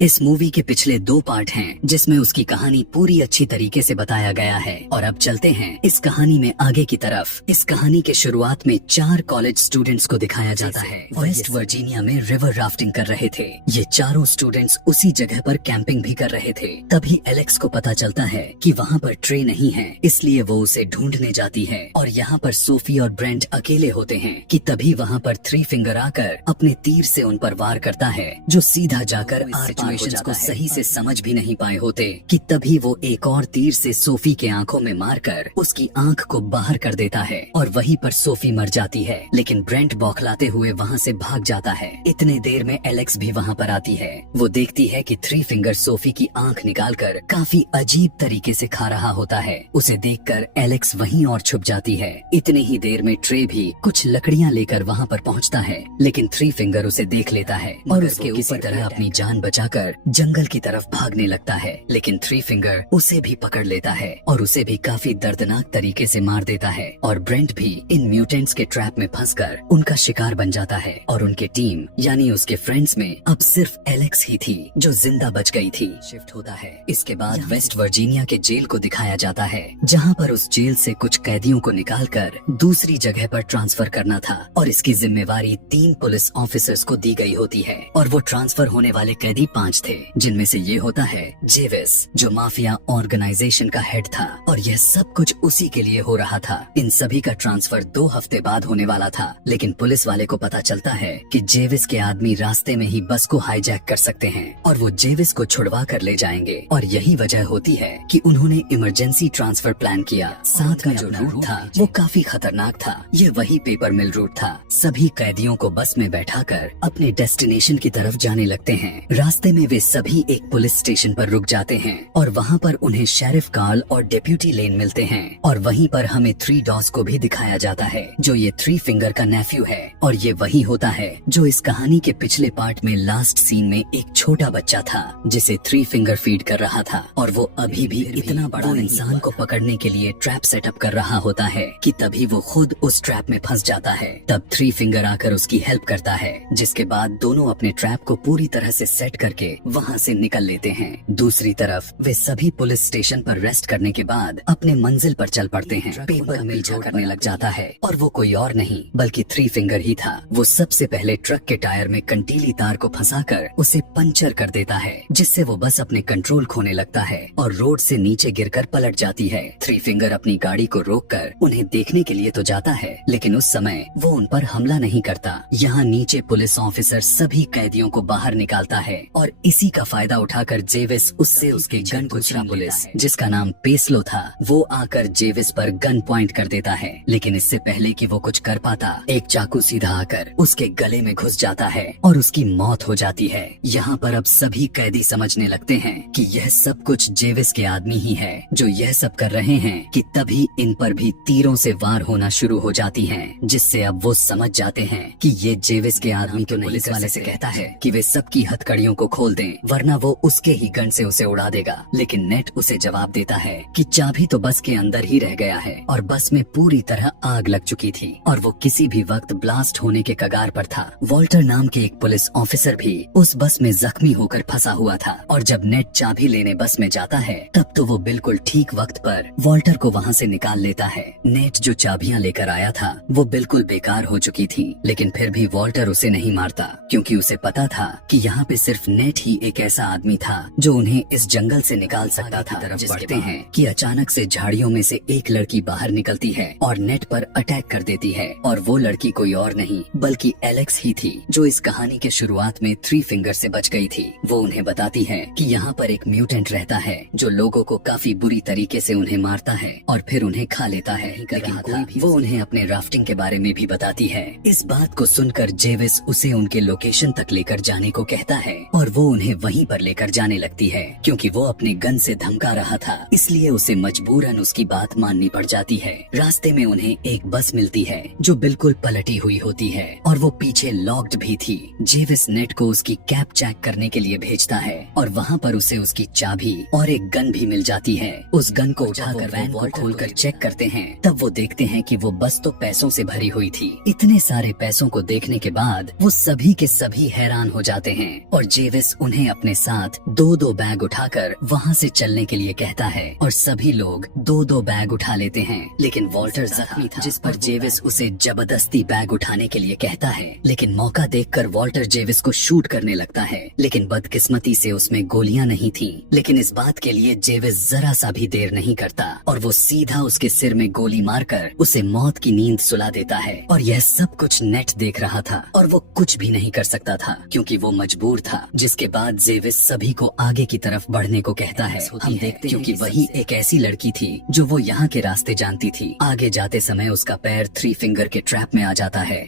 इस मूवी के पिछले 2 पार्ट हैं जिसमें उसकी कहानी पूरी अच्छी तरीके से बताया गया है। और अब चलते हैं इस कहानी में आगे की तरफ। इस कहानी के शुरुआत में 4 कॉलेज स्टूडेंट्स को दिखाया जाता है। वेस्ट वर्जीनिया में रिवर राफ्टिंग कर रहे थे। ये चारों स्टूडेंट्स उसी जगह पर कैंपिंग भी कर रहे थे। तभी एलेक्स को पता चलता है कि वहाँ पर ट्रे नहीं है, इसलिए वो उसे ढूंढने जाती है। और यहाँ पर सोफी और ब्रेंट अकेले होते हैं कि तभी वहाँ पर थ्री फिंगर आकर अपने तीर से उन पर वार करता है, जो सीधा जाकर सिचुएशंस को सही से समझ भी नहीं पाए होते कि तभी वो एक और तीर से सोफी के आंखों में मारकर उसकी आंख को बाहर कर देता है और वहीं पर सोफी मर जाती है। लेकिन ब्रेंट बौखलाते हुए वहाँ से भाग जाता है। इतने देर में एलेक्स भी वहाँ पर आती है। वो देखती है कि थ्री फिंगर सोफी की आंख निकालकर काफी अजीब तरीके से खा रहा होता है। उसे देखकर एलेक्स वहीं और छुप जाती है। इतनी ही देर में ट्रे भी कुछ लकड़ियाँ लेकर वहाँ पर पहुँचता है, लेकिन थ्री फिंगर उसे देख लेता है और उसके उसी तरह अपनी जान बचाकर जंगल की तरफ भागने लगता है। लेकिन थ्री फिंगर उसे भी पकड़ लेता है और उसे भी काफी दर्दनाक तरीके से मार देता है। और ब्रेंट भी इन म्यूटेंट्स के ट्रैप में फंसकर उनका शिकार बन जाता है। और उनके टीम यानी उसके फ्रेंड्स में अब सिर्फ एलेक्स ही थी जो जिंदा बच गई थी। शिफ्ट होता है। इसके बाद वेस्ट वर्जीनिया के जेल को दिखाया जाता है, जहाँ पर उस जेल से कुछ कैदियों को निकालकर दूसरी जगह पर ट्रांसफर करना था। और इसकी जिम्मेवारी 3 पुलिस ऑफिसर्स को दी गई होती है। और वो ट्रांसफर होने वाले कैदी 5 थे, जिनमें से ये होता है जेविस, जो माफिया ऑर्गेनाइजेशन का हेड था। और यह सब कुछ उसी के लिए हो रहा था। इन सभी का ट्रांसफर 2 हफ्ते बाद होने वाला था, लेकिन पुलिस वाले को पता चलता है कि जेविस के आदमी रास्ते में ही बस को हाईजैक कर सकते हैं और वो जेविस को छुड़वा कर ले जाएंगे। और यही वजह होती है कि उन्होंने इमरजेंसी ट्रांसफर प्लान किया। साथ में जो रूट था वो काफी खतरनाक था। ये वही पेपर मिल रूट था। सभी कैदियों को बस में बैठाकर अपने डेस्टिनेशन की तरफ जाने लगते हैं। रास्ते में वे सभी एक पुलिस स्टेशन पर रुक जाते हैं और वहाँ पर उन्हें शेरिफ कार्ल और डेप्यूटी लेन मिलते हैं। और वहीं पर हमें 3 डॉग्स को भी दिखाया जाता है, जो ये थ्री फिंगर का नेफ्यू है। और ये वही होता है जो इस कहानी के पिछले पार्ट में लास्ट सीन में एक छोटा बच्चा था जिसे थ्री फिंगर फीड कर रहा था। और वो अभी भी इतना बड़ा इंसान को पकड़ने के लिए ट्रैप सेटअप कर रहा होता है कि तभी वो खुद उस ट्रैप में फंस जाता है। तब थ्री फिंगर आकर उसकी हेल्प करता है, जिसके बाद दोनों अपने ट्रैप को पूरी तरह से सेट करके वहाँ से निकल लेते हैं। दूसरी तरफ वे सभी पुलिस स्टेशन पर रेस्ट करने के बाद अपने मंजिल पर चल पड़ते हैं। पेपर मिल करने लग जाता है और वो कोई और नहीं बल्कि थ्री फिंगर ही था। वो सबसे पहले ट्रक के टायर में कंटीली तार को फंसाकर उसे पंचर कर देता है, जिससे वो बस अपने कंट्रोल खोने लगता है और रोड से नीचे गिरकर पलट जाती है। थ्री फिंगर अपनी गाड़ी को रोककर उन्हें देखने के लिए तो जाता है, लेकिन उस समय वो उन पर हमला नहीं करता। यहाँ नीचे पुलिस ऑफिसर सभी कैदियों को बाहर निकालता है और इसी का फायदा उठाकर जेविस उससे उसके गन को छीन पुलिस, जिसका नाम पेस्लो था, वो आकर जेविस पर गन पॉइंट कर देता है। लेकिन इससे पहले कि वो कुछ कर पाता, एक चाकू सीधा आकर उसके गले में घुस जाता है और उसकी मौत हो जाती है। यहाँ पर अब सभी कैदी समझने लगते हैं कि यह सब कुछ जेविस के आदमी ही है जो यह सब कर रहे हैं। कि तभी इन पर भी तीरों से वार होना शुरू हो जाती हैं, जिससे अब वो समझ जाते हैं कि ये जेविस के आदमी तो नहीं। पुलिस वाले से कहता है कि वे सबकी हथकड़ियों को खोल दें, वरना वो उसके ही गन से उसे उड़ा देगा। लेकिन नेट उसे जवाब देता है कि चाबी तो बस के अंदर ही रह गया है और बस में पूरी तरह आग लग चुकी थी और वो किसी भी वक्त ब्लास्ट होने के कगार पर था। वॉल्टर नाम के एक पुलिस ऑफिसर भी उस बस में जख्मी होकर फंसा हुआ था। और जब नेट चाबी लेने बस में जाता है, तब तो वो बिल्कुल ठीक वक्त पर वॉल्टर को वहाँ से निकाल लेता है। नेट जो चाबियां लेकर आया था वो बिल्कुल बेकार हो चुकी थी, लेकिन फिर भी वॉल्टर उसे नहीं मारता, क्योंकि उसे पता था कि यहाँ पे सिर्फ नेट ही एक ऐसा आदमी था जो उन्हें इस जंगल से निकाल सकता था। तरफ बढ़ते हैं कि अचानक से झाड़ियों में से एक लड़की बाहर निकलती है और नेट पर अटैक कर देती है। और वो लड़की कोई और नहीं बल्कि एलेक्स ही थी, जो इस कहानी के शुरुआत में थ्री फिंगर से बच गई थी। वो उन्हें बताती है कि यहाँ पर एक म्यूटेंट रहता है जो लोगों को काफी बुरी तरीके से उन्हें मारता है और फिर उन्हें खा लेता है। लेकिन वो उन्हें अपने राफ्टिंग के बारे में भी बताती है। इस बात को सुनकर जेविस उसे उनके लोकेशन तक लेकर जाने को कहता है और वो उन्हें वहीं पर लेकर जाने लगती है, क्योंकि वो अपने गन से धमका रहा था, इसलिए उसे मजबूरन उसकी बात माननी पड़ जाती है। रास्ते में उन्हें एक बस मिलती है जो बिल्कुल पलटी हुई होती है और वो पीछे लॉक्ड भी थी। जेविस नेट को उसकी कैब चेक करने के लिए भेजता है और वहाँ पर उसे उसकी चाबी और एक गन भी मिल जाती है। उस गन को उठाकर वैन को खोलकर चेक करते हैं, तब वो देखते हैं कि वो बस तो पैसों से भरी हुई थी। इतने सारे पैसों को देखने के बाद वो सभी के सभी हैरान हो जाते हैं और जेविस जेविस उन्हें अपने साथ दो दो बैग उठाकर वहाँ से चलने के लिए कहता है और सभी लोग दो दो बैग उठा लेते हैं। लेकिन वॉल्टर जख्मी था, जिस पर जेविस उसे जबरदस्ती बैग उठाने के लिए कहता है। लेकिन मौका देखकर वॉल्टर जेविस को शूट करने लगता है, लेकिन बदकिस्मती से उसमें गोलियां नहीं थी। लेकिन इस बात के लिए जेविस जरा सा भी देर नहीं करता और वो सीधा उसके सिर में गोली मारकर उसे मौत की नींद सुला देता है। और यह सब कुछ नेट देख रहा था और वो कुछ भी नहीं कर सकता था क्योंकि वो मजबूर था। जिसके बाद जेविस सभी को आगे की तरफ बढ़ने को कहता है। हम देखते क्योंकि वही एक ऐसी लड़की थी जो वो यहाँ के रास्ते जानती थी। आगे जाते समय उसका पैर थ्री फिंगर के ट्रैप में आ जाता है,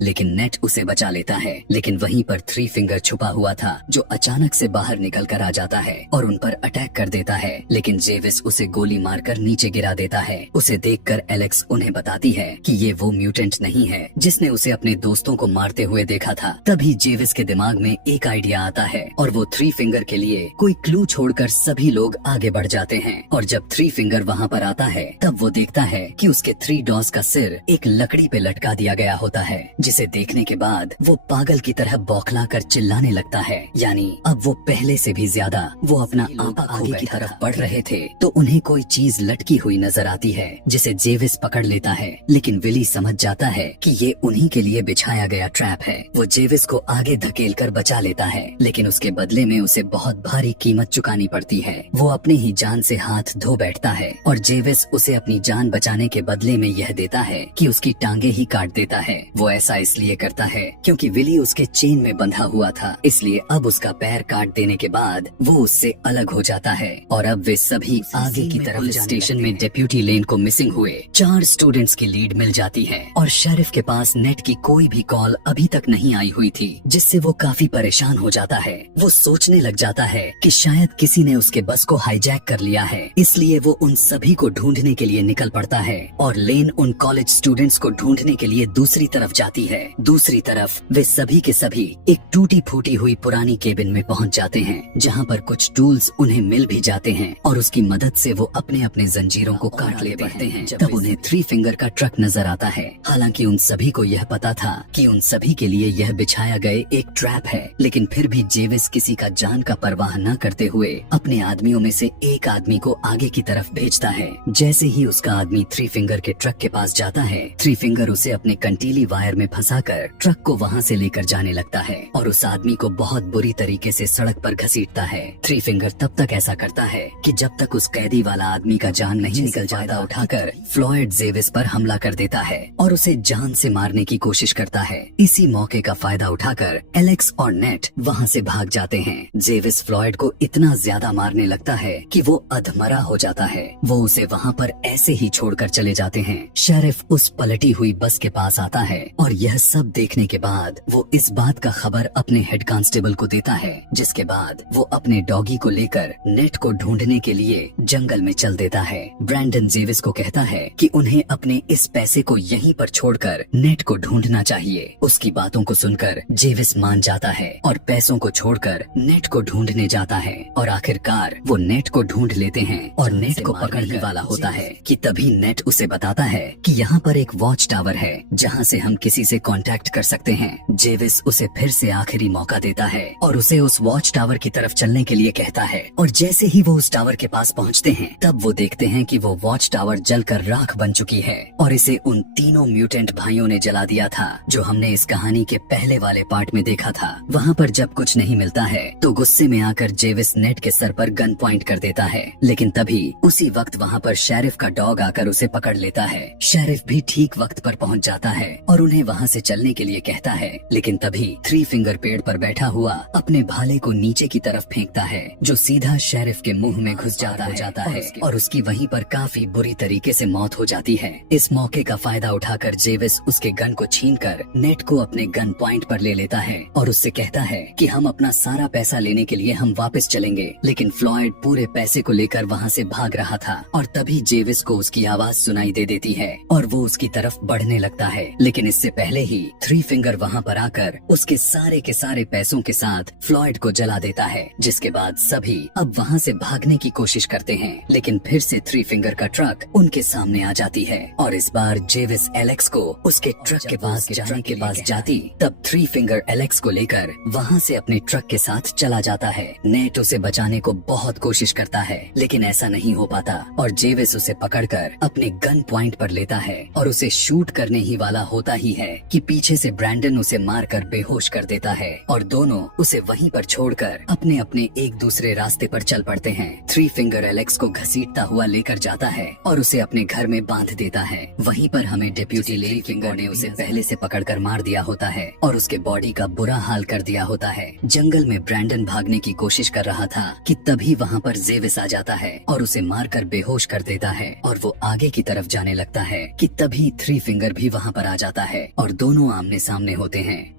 लेकिन नेट उसे बचा लेता है। लेकिन वहीं पर थ्री फिंगर छुपा हुआ था जो अचानक से बाहर निकल कर आ जाता है और उन पर अटैक कर देता है। लेकिन जेविस उसे गोली मारकर नीचे गिरा देता है। उसे देखकर एलेक्स उन्हें बताती है कि ये वो म्यूटेंट नहीं है जिसने उसे अपने दोस्तों को मारते हुए देखा था। तभी जेविस के दिमाग में एक आइडिया आता है और वो थ्री फिंगर के लिए कोई क्लू छोड़कर सभी लोग आगे बढ़ जाते हैं। और जब थ्री फिंगर वहाँ पर आता है तब वो देखता है कि उसके थ्री डॉस का सिर एक लकड़ी पे लटका दिया गया होता है, जिसे देखने के बाद वो पागल की तरह बौखलाकर चिल्लाने लगता है। यानी अब वो पहले से भी ज्यादा वो अपना आपा आगे की तरफ बढ़ रहे थे तो उन्हें कोई चीज लटकी हुई नजर आती है जिसे जेविस पकड़ लेता है। लेकिन विली समझ जाता है कि ये उन्हीं के लिए बिछाया गया ट्रैप है। वो जेविस को आगे धकेल कर बचा लेता है, लेकिन उसके बदले में उसे बहुत भारी कीमत चुकानी पड़ती है। वो अपने ही जान से हाथ धो बैठता है और जेविस उसे अपनी जान बचाने के बदले में यह देता है कि उसकी टांगे ही काट देता है। वो ऐसा इसलिए करता है क्योंकि विली उसके चेन में बंधा हुआ था, इसलिए अब उसका पैर काट देने के बाद वो उससे अलग हो जाता है। और अब वे सभी आगे की तरफ स्टेशन में डेप्यूटी लेन को मिसिंग हुए 4 स्टूडेंट्स की लीड मिल जाती है और शेरिफ के पास नेट की कोई भी कॉल अभी तक नहीं आई हुई थी, जिससे वो काफी परेशान हो जाता है। वो सोचने लग जाता है कि शायद किसी ने उसके बस को हाईजैक कर लिया है, इसलिए वो उन सभी को ढूंढने के लिए निकल पड़ता है और लेन उन कॉलेज स्टूडेंट्स को ढूंढने के लिए दूसरी तरफ जाती है। दूसरी तरफ वे सभी के सभी एक टूटी फूटी हुई पुरानी केबिन में पहुंच जाते हैं, जहां पर कुछ टूल्स उन्हें मिल भी जाते हैं और उसकी मदद से वो अपने अपने जंजीरों को काट ले बढ़ते हैं। तब उन्हें थ्री फिंगर का ट्रक नजर आता है। हालांकि उन सभी को यह पता था कि उन सभी के लिए यह बिछाया गए एक ट्रैप है, लेकिन फिर भी जेविस किसी का जान का परवाह न करते हुए अपने आदमियों में से एक आदमी को आगे की तरफ भेजता है। जैसे ही उसका आदमी थ्री फिंगर के ट्रक के पास जाता है, थ्री फिंगर उसे अपने कंटीली वायर में फंसाकर ट्रक को वहाँ से लेकर जाने लगता है और उस आदमी को बहुत बुरी तरीके से सड़क पर घसीटता है। थ्री फिंगर तब तक ऐसा करता है कि जब तक उस कैदी वाला आदमी का जान नहीं निकल जाता, उठाकर फ्लॉयड जेविस पर हमला कर देता है और उसे जान से मारने की कोशिश करता है। इसी मौके का फायदा उठाकर एलेक्स और नेट वहाँ से भाग जाते हैं। जेविस फ्लॉयड को इतना ज्यादा मारने लगता है कि वो अधमरा हो जाता है। वो उसे वहाँ पर ऐसे ही छोड़कर चले जाते हैं। शेरिफ उस पलटी हुई बस के पास आता है और यह सब देखने के बाद वो इस बात का खबर अपने हेड कांस्टेबल को देता है, जिसके बाद वो अपने डॉगी को लेकर नेट को ढूंढने के लिए जंगल में चल देता है। ब्रैंडन जेविस को कहता है कि उन्हें अपने इस पैसे को यहीं पर छोड़कर नेट को ढूंढना चाहिए। उसकी बातों को सुनकर जेविस मान जाता है और पैसों को छोड़कर नेट को ढूंढने जाता है और आखिरकार वो नेट को ढूंढ लेते हैं और नेट को पकड़ने वाला होता है कि तभी नेट उसे बताता है कि यहाँ पर एक वॉच टावर है जहाँ से हम किसी से कांटेक्ट कर सकते हैं। जेविस उसे फिर से आखिरी मौका देता है और उसे उस वॉच टावर की तरफ चलने के लिए कहता है और जैसे ही वो उस टावर के पास पहुँचते हैं तब वो देखते हैं कि वो वॉच टावर जलकर राख बन चुकी है और इसे उन तीनों म्यूटेंट भाइयों ने जला दिया था जो हमने इस कहानी के पहले वाले पार्ट में देखा था। वहाँ पर जब कुछ नहीं मिलता है तो गुस्से में आकर जेविस नेट के सर पर गन पॉइंट कर देता है, लेकिन तभी उसी वक्त वहाँ पर शेरिफ का डॉग आकर उसे पकड़ लेता है। शेरिफ भी ठीक वक्त पर पहुँच जाता है और उन्हें वहाँ से चलने के लिए कहता है, लेकिन तभी थ्री फिंगर पेड़ पर बैठा हुआ अपने भाले को नीचे की तरफ फेंकता है जो सीधा शेरिफ के मुंह में घुस जाता है और उसकी वहीं पर काफी बुरी तरीके से मौत हो जाती है। इस मौके का फायदा उठाकर जेविस उसके गन को छीनकर नेट को अपने गन पॉइंट पर ले लेता है और उससे कहता है कि हम अपना सारा पैसा लेने के लिए हम वापस चलेंगे। लेकिन फ्लॉयड पूरे पैसे को लेकर वहाँ से भाग रहा था और तभी जेविस को उसकी आवाज सुनाई दे देती है और वो उसकी तरफ बढ़ने लगता है। लेकिन इससे पहले ही थ्री फिंगर वहाँ पर आकर उसके सारे के सारे पैसों के साथ फ्लॉयड को जला देता है, जिसके बाद सभी अब वहाँ से भागने की कोशिश करते हैं, लेकिन फिर से थ्री फिंगर का ट्रक उनके सामने आ जाती है और इस बार जेविस एलेक्स को उसके ट्रक के पास जाने के पास जाती, तब थ्री फिंगर एलेक्स को लेकर वहाँ से अपने ट्रक के साथ चला जाता है। नेट उसे बचाने को बहुत कोशिश करता है, लेकिन ऐसा नहीं हो पाता और जेविस उसे पकड़कर अपने गन पॉइंट पर लेता है और उसे शूट करने ही वाला होता ही है कि पीछे से ब्रैंडन उसे मारकर बेहोश कर देता है और दोनों उसे वहीं पर छोड़कर अपने अपने एक दूसरे रास्ते पर चल पड़ते हैं। थ्री फिंगर एलेक्स को घसीटता हुआ लेकर जाता है और उसे अपने घर में बांध देता है। वहीं पर हमें डेप्यूटी थ्री फिंगर ने उसे पहले से पकड़कर मार दिया होता है और उसके बॉडी का बुरा हाल कर दिया होता है। जंगल में ब्रैंडन भागने की कोशिश कर रहा था कि तभी वहाँ पर जेविस आ जाता है और उसे मारकर बेहोश कर देता है और वो आगे की तरफ जाने लगता है कि तभी थ्री फिंगर भी वहाँ पर आ जाता है और दोनों आमने सामने होते हैं।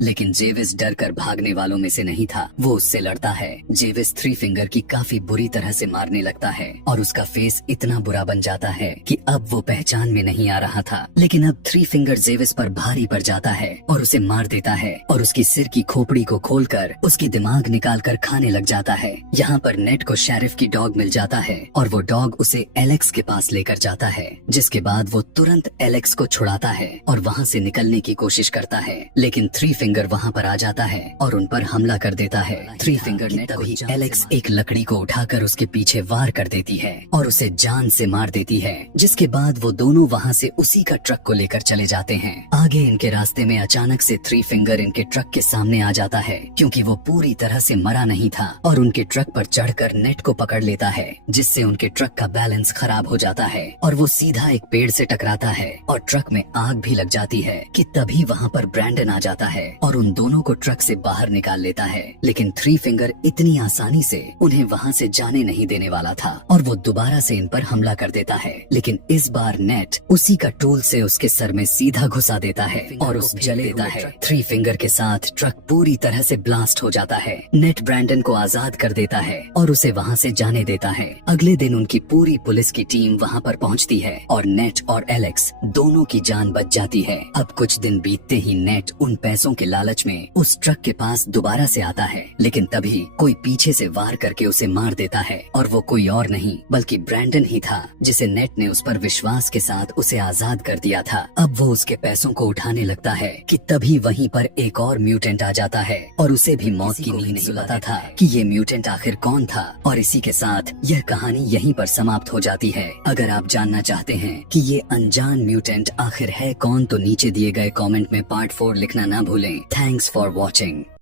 लेकिन जेविस डर कर भागने वालों में से नहीं था, वो उससे लड़ता है। जेविस थ्री फिंगर की काफी बुरी तरह से मारने लगता है और उसका फेस इतना बुरा बन जाता है कि अब वो पहचान में नहीं आ रहा था। लेकिन अब थ्री फिंगर जेविस पर भारी पड़ जाता है और उसे मार देता है और उसकी सिर की खोपड़ी को खोलकर उसकी दिमाग निकाल कर खाने लग जाता है। यहाँ पर नेट को शेरिफ की डॉग मिल जाता है और वो डॉग उसे एलेक्स के पास लेकर जाता है, जिसके बाद वो तुरंत एलेक्स को छुड़ाता है और वहाँ से निकलने की कोशिश करता है। लेकिन थ्री फिंगर वहाँ पर आ जाता है और उन पर हमला कर देता है। थ्री फिंगर ने तभी एलेक्स एक लकड़ी को उठाकर उसके पीछे वार कर देती है और उसे जान से मार देती है, जिसके बाद वो दोनों वहाँ से उसी का ट्रक को लेकर चले जाते हैं। आगे इनके रास्ते में अचानक से थ्री फिंगर इनके ट्रक के सामने आ जाता है, क्योंकि वो पूरी तरह से मरा नहीं था और उनके ट्रक पर चढ़कर नेट को पकड़ लेता है, जिससे उनके ट्रक का बैलेंस खराब हो जाता है और वो सीधा एक पेड़ से टकराता है और ट्रक में आग भी लग जाती है कि तभी वहाँ पर ब्रैंडन आ जाता है और उन दोनों को ट्रक से बाहर निकाल लेता है। लेकिन थ्री फिंगर इतनी आसानी से उन्हें वहाँ से जाने नहीं देने वाला था और वो दोबारा से इन पर हमला कर देता है। लेकिन इस बार नेट उसी का टूल से उसके सर में सीधा घुसा देता है और उस जले देता है। थ्री फिंगर के साथ ट्रक पूरी तरह से ब्लास्ट हो जाता है। नेट ब्रैंडन को आजाद कर देता है और उसे वहाँ से जाने देता है। अगले दिन उनकी पूरी पुलिस की टीम वहाँ पर पहुँचती है और नेट और एलेक्स दोनों की जान बच जाती है। अब कुछ दिन बीतते ही नेट उन पैसों के लालच में उस ट्रक के पास दोबारा से आता है, लेकिन तभी कोई पीछे से वार करके उसे मार देता है और वो कोई और नहीं बल्कि ब्रैंडन ही था, जिसे नेट ने उस पर विश्वास के साथ उसे आजाद कर दिया था। अब वो उसके पैसों को उठाने लगता है कि तभी वहीं पर एक और म्यूटेंट आ जाता है और उसे भी मौत की नींद सुलाता था कि ये म्यूटेंट आखिर कौन था। और इसी के साथ यह कहानी यहीं पर समाप्त हो जाती है। अगर आप जानना चाहते हैं कि ये अनजान म्यूटेंट आखिर है कौन, तो नीचे दिए गए कमेंट में पार्ट 4 लिखना ना भूलें। Thanks for watching.